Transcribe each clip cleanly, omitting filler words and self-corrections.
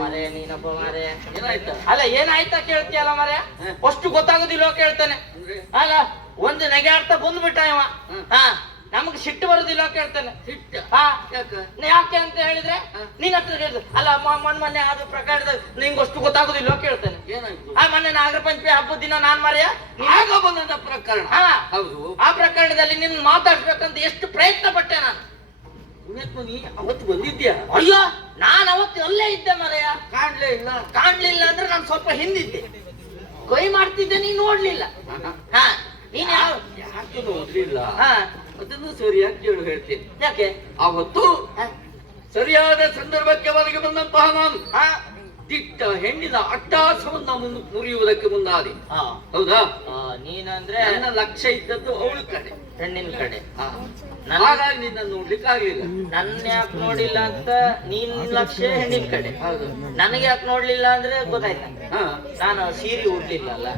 ಮರೆ ನೀನಪ್ಪ ಮಾರೆ ಏನಾಯ್ತಾ? ಅಲ್ಲ ಏನಾಯ್ತಾ ಕೇಳ್ತೀಯಲ್ಲ ಮರೆ, ಅಷ್ಟು ಗೊತ್ತಾಗುದಿಲ್ಲ ಕೇಳ್ತಾನೆ. ಅಲ್ಲ ಒಂದು ನೆಗೆಯಾಡ್ತಾ ಬಂದ್ಬಿಟ್ಟ ಇವ. ಹಾ ನಮ್ಗೆ ಸಿಟ್ಟು ಬರುದಿಲ್ಲ ಕೇಳ್ತಾನೆ. ಸಿಟ್ಟು ಯಾಕೆ ಅಂತ ಹೇಳಿದ್ರೆ ನಿನ್ ಹತ್ರ ಹೇಳಿದ್ರು ಅಲ್ಲ ಮೊನ್ನೆ ಆದ ಪ್ರಕಾರದ ನಿಂಗೆ ಅಷ್ಟು ಗೊತ್ತಾಗುದಿಲ್ಲ ಕೇಳ್ತಾನೆ. ಆ ಮೊನ್ನೆ ನಾಗರ ಪಂಚಮಿ ಹಬ್ಬದ ದಿನ ನಾನ್ ಮರೆಯ ಆಗ ಬಂದಂತ ಪ್ರಕರಣ. ಹೌದು, ಆ ಪ್ರಕರಣದಲ್ಲಿ ನಿನ್ ಮಾತಾಡ್ಬೇಕಂತ ಎಷ್ಟು ಪ್ರಯತ್ನ ಪಟ್ಟೆ ನಾನು. ನೀ ಅವತ್ತು ಬಂದಿದ್ಯಾ? ಅಯ್ಯೋ ನಾನ್ ಅವತ್ತು ಅಲ್ಲೇ ಇದ್ದೆ ಮರೆಯ. ಕಾಣ್ಲಿಲ್ಲ ಅಂದ್ರೆ ನಾನು ಸ್ವಲ್ಪ ಹಿಂದಿದ್ದೆ, ಕೈ ಮಾಡ್ತಿದ್ದೆ, ನೀನ್ ನೋಡ್ಲಿಲ್ಲ. ಹಾ ನೀನ್ ಯಾಕೆ ನೋಡ್ಲಿಲ್ಲ? ಅದನ್ನು ಸರಿಯಾಗಿ ಕೇಳು ಹೇಳ್ತೇನೆ. ಯಾಕೆ? ಅವತ್ತು ಸರಿಯಾದ ಸಂದರ್ಭಕ್ಕೆ ಒದಗಿ ಬಂದಂತಹ ನಾನು ದಿಟ್ಟ ಹೆಣ್ಣಿನ ಅಟ್ಟಹಾಸವನ್ನ ಮುರಿಯುವುದಕ್ಕೆ ಮುಂದಾದೆ. ಹೌದಾ? ನೀನಂದ್ರೆ ನನ್ನ ಲಕ್ಷ್ಯ ಇದ್ದದ್ದು ಅವಳ ಕಡೆ, ಹೆಣ್ಣಿನ ಕಡೆ. ಹಾಗಾಗಿ ನಿನ್ನ ನೋಡ್ಲಿಕ್ಕೆ ಆಗ್ಲಿಲ್ಲ. ನನ್ನ ಯಾಕೆ ನೋಡಿಲ್ಲ ಅಂತ ನಿನ್ ಲಕ್ಷ್ಯ ಹೆಣ್ಣಿನ ಕಡೆ. ಹೌದು, ನನಗೆ ಯಾಕೆ ನೋಡ್ಲಿಲ್ಲ ಅಂದ್ರೆ ಗೊತ್ತಾಯ್ತ, ನಾನು ಸೀರೆ ಉಡ್ಲಿಲ್ಲ ಅಲ್ಲ.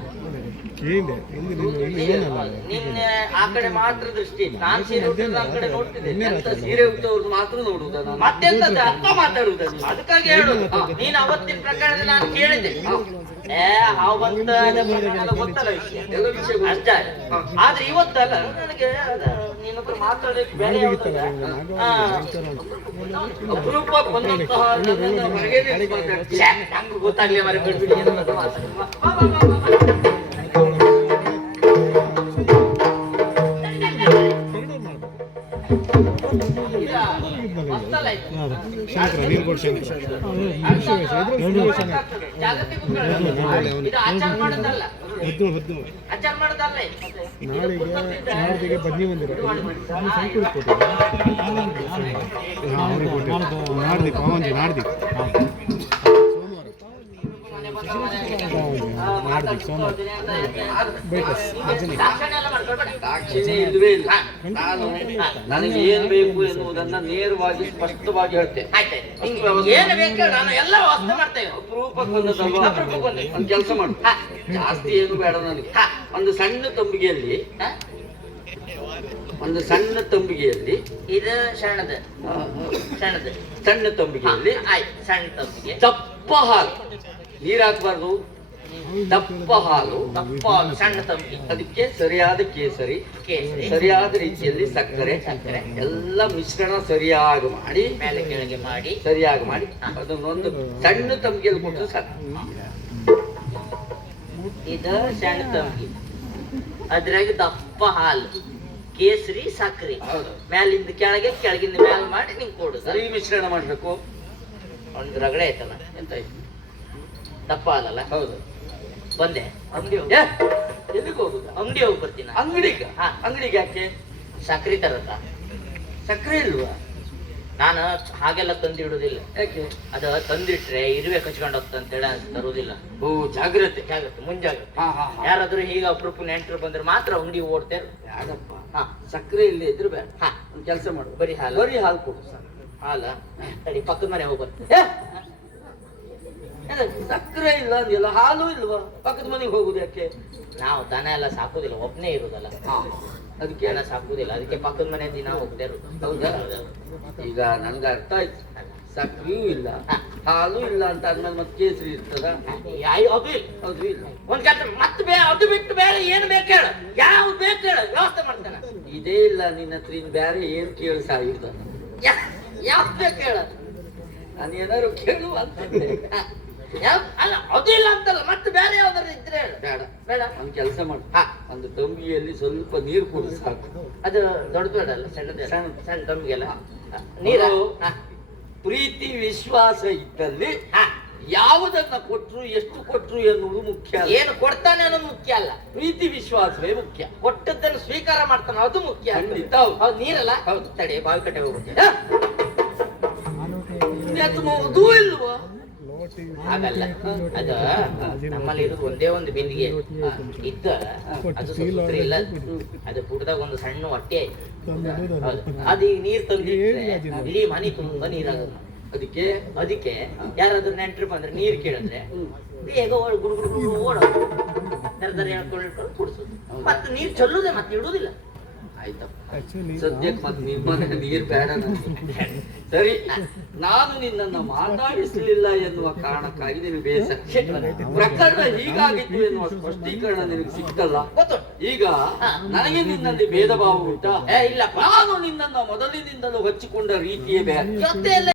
ನಿನ್ನೆ ಆ ಕಡೆ ಮಾತ್ರ ದೃಷ್ಟಿ, ನಾನ್ ಸೀರೆ ಉಟ್ಟಿದ್ರೆ ಆ ಕಡೆ ನೋಡ್ತಿದ್ದೆ. ಸೀರೆ ಉಟ್ಟವ್ರು ಮಾತ್ರ ನೋಡುದ, ಮತ್ತೆಂತ ಅರ್ಥ ಮಾತಾಡುದ. ಅದಕ್ಕಾಗಿ ಹೇಳು, ನೀನ್ ಅವತ್ತಿನ ಪ್ರಕರಣದಲ್ಲಿ ನಾನು ಕೇಳಿದೆ. ಹಾವು ಬಂತ ಗೊತ್ತಲ್ಲ ವಿಷಯ ಅಷ್ಟೇ. ಆದ್ರೆ ಇವತ್ತಲ್ಲ, ನನಗೆ ನಿನ್ನ ಹತ್ರ ಮಾತಾಡೋಕೆ ಬೇರೆ ಅಪರೂಪ ಬಂದಂತಹ ನಂಗೆ ಗೊತ್ತಾಗ್ಲಿ ಮರ ಬಿಡ್ಬಿಡಿ. ನಾಳೆಗೆ ಬನ್ನಿ ಬಂದಿರೋ ನಾಡ್ದಿ ಪಾವಂಜಿ ನಾಡ್ದಿ ಸೋಮವಾರ ದಾಕ್ಷಿಣ್ಯ ಇಲ್ವೇ ಇಲ್ಲ. ನಾನು ನನಗೆ ಏನ್ ಬೇಕು ಎನ್ನುವುದನ್ನ ನೇರವಾಗಿ ಸ್ಪಷ್ಟವಾಗಿ ಹೇಳ್ತೇನೆ. ಏನು ಬೇಕು ನಾನು ಎಲ್ಲ ವ್ಯವಸ್ಥೆ ಮಾಡ್ತೇವೆ. ಅಪರೂಪಕ್ಕೆ ಒಂದು ಕೆಲಸ ಮಾಡು, ಜಾಸ್ತಿ ಏನು ಬೇಡ ನನಗೆ. ಒಂದು ಸಣ್ಣ ತಂಬಿಗೆಯಲ್ಲಿ ಇದು ಸಣ್ಣ ತಂಬಿಗೆಯಲ್ಲಿ ಸಣ್ಣ ತಂಬಿಗೆ ದಪ್ಪ ಹಾಲು, ನೀರ್ ಹಾಕ್ಬಾರ್ದು, ದಪ್ಪ ಹಾಲು, ಸಣ್ಣ ತಂಬಿಗೆ, ಅದಕ್ಕೆ ಸರಿಯಾದ ಕೇಸರಿ, ಸರಿಯಾದ ರೀತಿಯಲ್ಲಿ ಸಕ್ಕರೆ ಎಲ್ಲ ಮಿಶ್ರಣ ಸರಿಯಾಗಿ ಮಾಡಿ ಮೇಲೆ ಕೆಳಗೆ ಮಾಡಿ ಸರಿಯಾಗಿ ಮಾಡಿ ಅದನ್ನೊಂದು ಸಣ್ಣ ತಂಬಿಗೆಯಲ್ಲಿ ಕೊಟ್ಟರೆ ಸಾಕು. ಇದು ಸಣ್ಣ ತಂಬಿಗೆ, ಅದ್ರಾಗ ದಪ್ಪ ಹಾಲು, ಕೇಸರಿ, ಸಕ್ಕರೆ, ಮ್ಯಾಲಿಂದ ಕೆಳಗೆ ಕೆಳಗಿಂದ ಮ್ಯಾಲ ಮಾಡಿ ನಿಂಗೆ ಕೊಡುದು. ಸರಿ ಮಿಶ್ರಣ ಮಾಡ್ಬೇಕು. ಒಂದು ರಗಡೆ ಆಯ್ತಲ್ಲ, ಎಂತ ಆಯ್ತು? ದಪ್ಪ ಹಾಲಲ್ಲ? ಹೌದು. ಬಂದೆ ಅಂಗಡಿ ಎಲ್ಲಿಗೆ ಹೋಗುದು? ಅಂಗಡಿ ಹೋಗಿ ಬರ್ತೀನಿ. ಅಂಗಡಿಗೆ? ಅಂಗಡಿಗೆ ಯಾಕೆ? ಸಕ್ಕರೆ ತರತ್ತ? ಸಕ್ಕರೆ ಇಲ್ವಾ? ನಾನು ಹಾಗೆಲ್ಲ ತಂದಿಡುದಿಲ್ಲ. ಯಾಕೆ? ಅದು ತಂದಿಟ್ರೆ ಇರುವೆ ಕಚ್ಕೊಂಡು ಹೋಗ್ತ ಅಂತೇಳಿ ತರುವುದಿಲ್ಲ. ಓ ಜಾಗ್ರತೆ, ಮುಂಜಾಗ್ರತೆ. ಯಾರಾದ್ರೂ ಈಗ ಅಪರೂಪ ನೆಂಟರು ಬಂದ್ರೆ ಮಾತ್ರ ಅಂಗಡಿ ಓಡ್ತೇವೆ. ಯಾಕಪ್ಪ? ಸಕ್ಕರೆ ಇಲ್ಲಿ ಇದ್ರು ಬೇಡ. ಒಂದು ಕೆಲಸ ಮಾಡು, ಬರೀ ಹಾಲು ಕೊಡು. ಹಾಲ ಸರಿ, ಪಕ್ಕದ ಮನೆ ಹೋಗಿ ಬರ್ತೇನೆ. ಸಕ್ಕರೆ ಇಲ್ಲ ಅಂದಿಲ್ಲ, ಹಾಲು ಇಲ್ವಾ? ಪಕ್ಕದ ಮನೆಗೆ ಹೋಗುದು ಯಾಕೆ? ನಾವು ದನ ಎಲ್ಲ ಸಾಕುದಿಲ್ಲ, ಒಬ್ನೇ ಇರುದಲ್ಲ, ಅದಕ್ಕೆ ಎಲ್ಲ ಸಾಕುದಿಲ್ಲ. ಅದಕ್ಕೆ ಪಕ್ಕದ ಮನೆ ದಿನ ಹೋಗ್ತಾ ಇರುದು. ಹೌದಾ? ಈಗ ನನ್ಗೆ ಅರ್ಥ ಆಯ್ತು. ಸಕ್ಕರೆಯೂ ಇಲ್ಲ, ಹಾಲು ಇಲ್ಲ ಅಂತ ಆದ್ಮೇಲೆ ಮತ್ತೆ ಕೇಸರಿ ಇರ್ತದ? ಅದು ಇಲ್ಲ. ಒಂದ್ ಕೆಲಸ ಮತ್ತೆ ಅದು ಬಿಟ್ಟು ಬೇರೆ ಏನು ಬೇಕು ಹೇಳ, ಯಾವ್ದು ಬೇಕು ಹೇಳ, ವ್ಯವಸ್ಥೆ ಮಾಡ್ತಾನೆ. ಇದೇ ಇಲ್ಲ ನಿನ್ನ ಹತ್ರ, ಇನ್ ಬೇರೆ ಏನ್ ಕೇಳಿ ಸಾಗಿರ್ತ? ಯಾವ್ದು ಬೇಕು ಹೇಳ, ನಾನು ಏನಾದ್ರು ಕೇಳು ಅಂತ. ಅಲ್ಲ ಅದು ಇಲ್ಲ ಅಂತಲ್ಲ, ಮತ್ತೆ ಬೇರೆ ಯಾವ್ದಾರು ಇದ್ರೆ ಹೇಳು. ಬೇಡ ಬೇಡ, ಒಂದ್ ಕೆಲಸ ಮಾಡು, ಒಂದು ತಂಬಿಗೆಯಲ್ಲಿ ಸ್ವಲ್ಪ ನೀರು ಕೊಡು ಸಾಕು. ಅದು ದೊಡ್ಡ ದೊಡ್ಡ ಅಲ್ಲ, ಸಣ್ಣ ತಂಬಿಗೆಲ್ಲ ನೀರು. ಪ್ರೀತಿ ವಿಶ್ವಾಸ ಇದ್ದಲ್ಲಿ ಯಾವುದನ್ನ ಕೊಟ್ರು ಎಷ್ಟು ಕೊಟ್ರು ಎನ್ನುವುದು ಮುಖ್ಯ. ಏನು ಕೊಡ್ತಾನೆ ಅನ್ನೋದು ಮುಖ್ಯ ಅಲ್ಲ, ಪ್ರೀತಿ ವಿಶ್ವಾಸವೇ ಮುಖ್ಯ. ಕೊಟ್ಟದ್ದನ್ನು ಸ್ವೀಕಾರ ಮಾಡ್ತಾನೆ ಅದು ಮುಖ್ಯ. ಖಂಡಿತ. ಹೌದು, ನೀರಲ್ಲ? ಹೌದು. ತಡೆ, ಬಾವಿ ಕಟ್ಟೆ ಹೋಗುತ್ತೆ. ಅದು ಇಲ್ವಾ? ಹಾಗಲ್ಲ, ಅದು ನಮ್ಮಲ್ಲಿ ಇರೋದು ಒಂದೇ ಒಂದು ಬಿಂದಿಗೆ ಇದ್ದ, ಅದು ಸೂತ್ರ ಇಲ್ಲ. ಅದು ಪುಟ್ಟದಾಗ ಒಂದು ಸಣ್ಣ ಹೊಟ್ಟೆ ಆಯ್ತು. ಅದು ಈಗ ನೀರ್ ತಂದಿಟ್ರೆ ಇಡೀ ಮನೆ ತುಂಬಾ ನೀರಾಗುತ್ತೆ. ಅದಕ್ಕೆ ಯಾರಾದ್ರೂ ನೆಂಟರು ಬಂದ್ರೆ ನೀರ್ ಕೇಳಿದ್ರೆ ಬೇಗ ಗುಡುಗುಡು ಓಡೋದು, ಹೇಳ್ಕೊಂಡು ಕುಡಿಸೋದು. ಮತ್ತೆ ನೀರ್ ಚೆಲ್ಲುದೇ, ಮತ್ತೆ ಇಡುದಿಲ್ಲ. ಆಯ್ತಪ್ಪ ಆಕ್ಚುಲಿ ಸದ್ಯಕ್ಕೆ ಮತ್ತೆ ನಿಮ್ಮನೆ ನೀರು ಬೇಡ ನನಗೆ. ಸರಿ, ನಾನು ನಿನ್ನನ್ನು ಮಾತಾಡಿಸಲಿಲ್ಲ ಎನ್ನುವ ಕಾರಣಕ್ಕಾಗಿ ನಿನಗೆ ಬೇಸರ. ಪ್ರಕರಣ ಹೀಗಾಗಿತ್ತು ಎನ್ನುವ ಸ್ಪಷ್ಟೀಕರಣ ನಿನಗೆ ಸಿಕ್ತಲ್ಲ. ಗೊತ್ತುಂಟು. ಈಗ ನನಗೆ ನಿನ್ನಲ್ಲಿ ಭೇದ ಭಾವ ಉಂಟಾ? ಇಲ್ಲಪ್ಪ. ನಾನು ನಿನ್ನನ್ನು ಮೊದಲಿನಿಂದಲೂ ಹಚ್ಚಿಕೊಂಡ ರೀತಿಯೇ ಬೇರೆ. ಜೊತೆಯಲ್ಲೇ